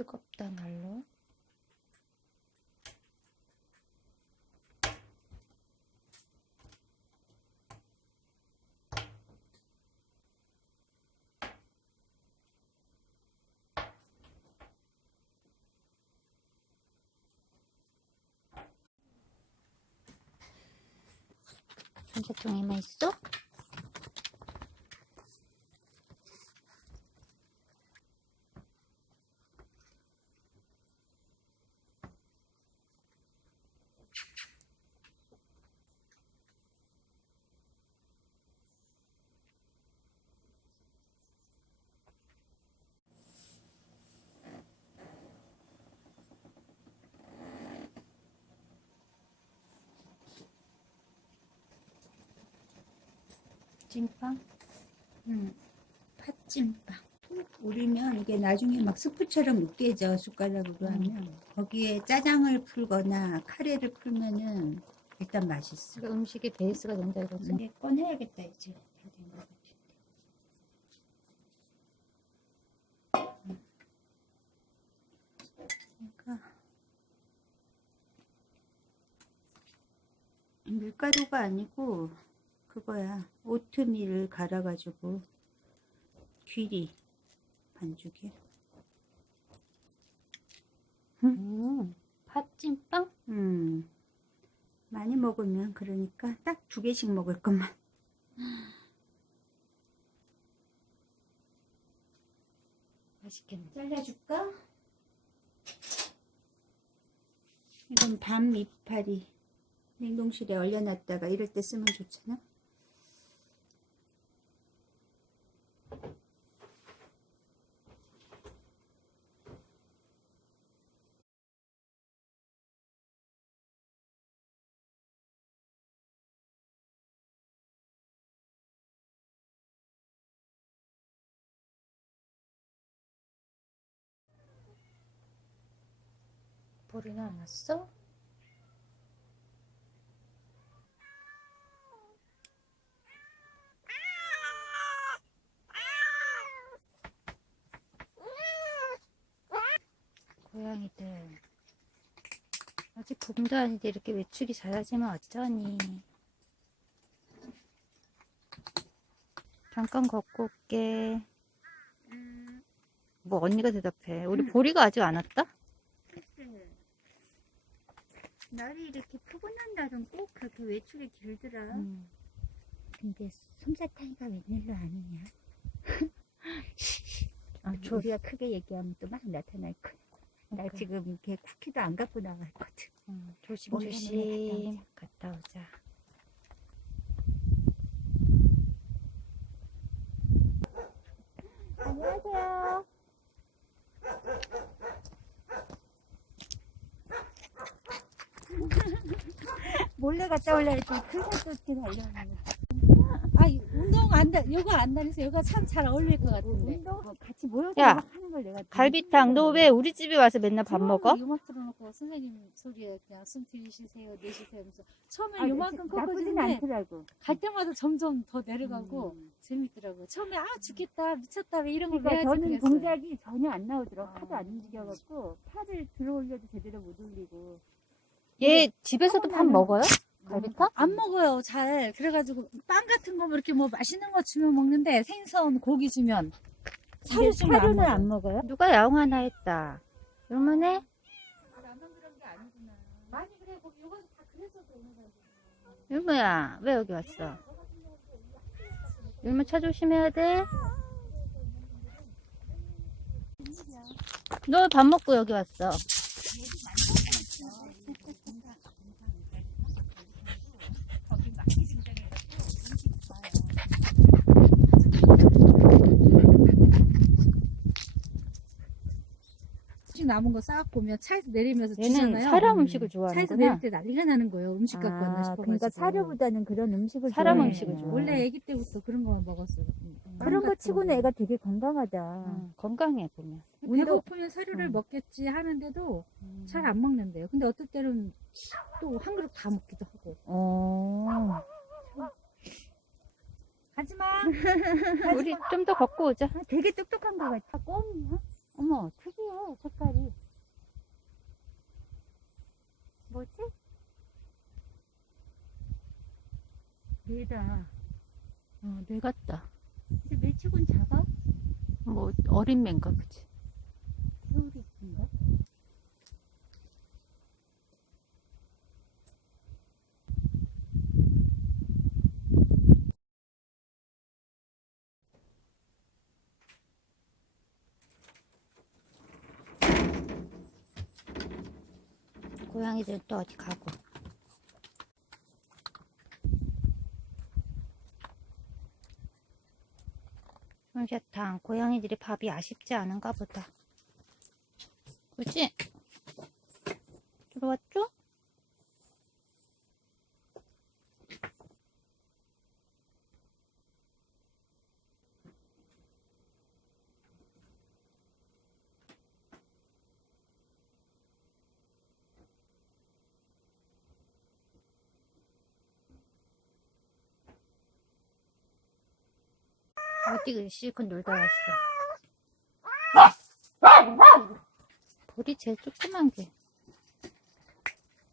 뜨겁다 날로. 삼색종이만 있어? 찐빵? 팥찐빵. 우리면 이게 나중에 막 스프처럼 으깨져, 숟가락으로 하면. 거기에 짜장을 풀거나 카레를 풀면은 일단 맛있어. 그러니까 음식의 베이스가 된다 이거지. 이제 꺼내야겠다, 이제. 다된것 같은데. 그러니까 밀가루가 아니고 그거야. 오트밀을 갈아가지고 귀리 반죽이야. 팥찐빵? 많이 먹으면 그러니까 딱 2개씩 먹을 것만. 맛있겠네. 잘라줄까? 이건 밤 이파리. 냉동실에 얼려놨다가 이럴 때 쓰면 좋잖아. 볼이는 안 왔어? 고양이들 아직 봄도 아닌데 이렇게 외출이 잘하지만 어쩌니. 잠깐 걷고 올게. 뭐 언니가 대답해. 우리 보리가 아직 안 왔다? 날이 이렇게 포근한 날은 꼭 그렇게 외출이 길더라. 근데 솜사탕이가 웬일로 아니냐? 우리가 크게 얘기하면 또 막 나타날 거야. 나 지금 걔 쿠키도 안 갖고 나갔거든. 조심조심 갔다 오자. 안녕하세요. 몰래 갔다 올라 했더니 그걸 또 어떻게 달려오는 거야. 운동 요가 안 다니서 요가 참 잘 어울릴 것 같은데. 운동 같이 모여서 야, 막 하는 걸 내가 갈비탕 너 왜 우리 집에 와서 맨날 밥 먹어? 음악 틀어놓고 선생님 소리에 그냥 숨 들이쉬세요 내쉬세요 하면서 처음에 아, 요만큼 나쁘진 컸거든요. 않더라고. 갈 때마다 점점 더 내려가고 재밌더라고. 처음에 죽겠다 미쳤다 왜 이런 걸 그러니까 해야지 저는 그랬어요. 동작이 전혀 안 나오더라고. 하도 안 움직여갖고 팔을 들어 올려도 제대로 못 올리고. 얘 집에서도 밥 먹어요? 갈비탕? 안 먹어요 잘. 그래가지고 빵 같은 거 뭐 이렇게 뭐 맛있는 거 주면 먹는데 생선 고기 주면 사료 주면 안 사료는 먹어요. 안 먹어요? 누가 야옹 하나 했다. 요만해? 나만 그런 게 아니구나. 많이 그래 거기 요가서 다 그래서 그러는 거야. 율무야, 왜 여기 왔어? 율무 차 조심해야 돼. 너 밥 먹고 여기 왔어. 음식 남은 거 싸갖고 오면 차에서 내리면서 얘는 주잖아요. 사람 음식을 차에서 좋아하는구나. 내릴 때 난리가 나는 거예요. 음식 갖고 왔나 싶어가지고. 그러니까 사료보다는 그런 음식을 사람 좋아해. 음식을 좋아해. 원래 아기 때부터 그런 거만 먹었어요. 그런 거 치고는 애가 되게 건강하다. 건강해 보면. 배고프면 사료를 먹겠지 하는데도 잘 안 먹는데요. 근데 어떨 때는 또 한 그릇 다 먹기도 하고. 가지마. 우리 좀 더 걷고 오자. 되게 똑똑한 거 같아. 껌이야? 어머, 특이해. 특이해, 색깔이. 뭐지? 뇌다. 뇌 같다. 근데 뇌치곤 작아? 뭐, 어린 매인가 보지. 개우리인가? 고양이들 또 어디 가고. 솜사탕. 고양이들이 밥이 아쉽지 않은가 보다. 그치? 들어왔죠? 어디 실컷 놀다 왔어. 볼이 제일 조그만 게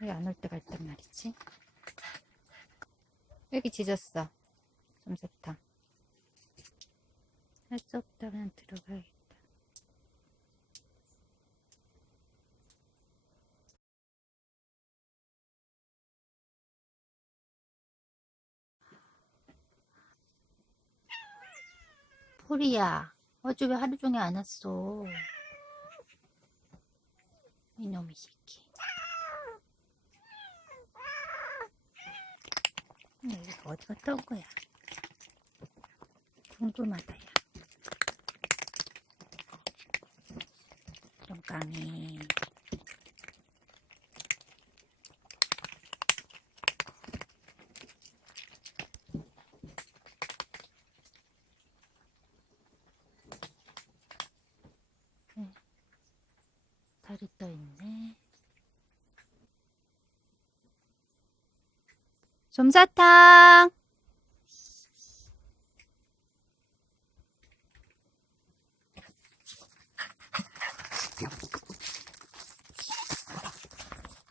왜 안 올 때가 있단 말이지? 여기 짖었어. 솜사탕. 할 수 없다. 그냥 들어가야겠다. 포리야, 어제 왜 하루 종일 안 왔어? 이놈의 새끼. 여기가 어디 갔다 온 거야? 궁금하다, 야. 똥강이. 달이 떠있네. 솜사탕!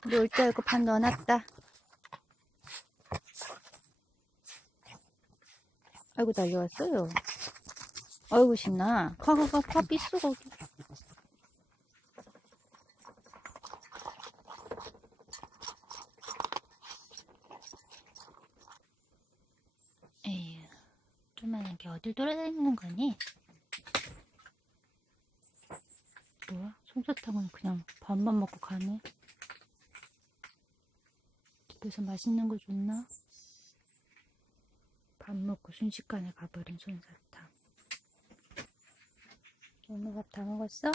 놀 줄 알고 밥 넣어놨다. 아이고, 달려왔어요. 아이고, 신나. 가가가, 밥 있어, 거기. 에휴, 조만한 게 어딜 돌아다니는 거니? 뭐야? 솜사탕은 그냥 밥만 먹고 가네. 집에서 맛있는 거 줬나? 밥 먹고 순식간에 가버린 솜사탕. 오늘 밥 다 먹었어?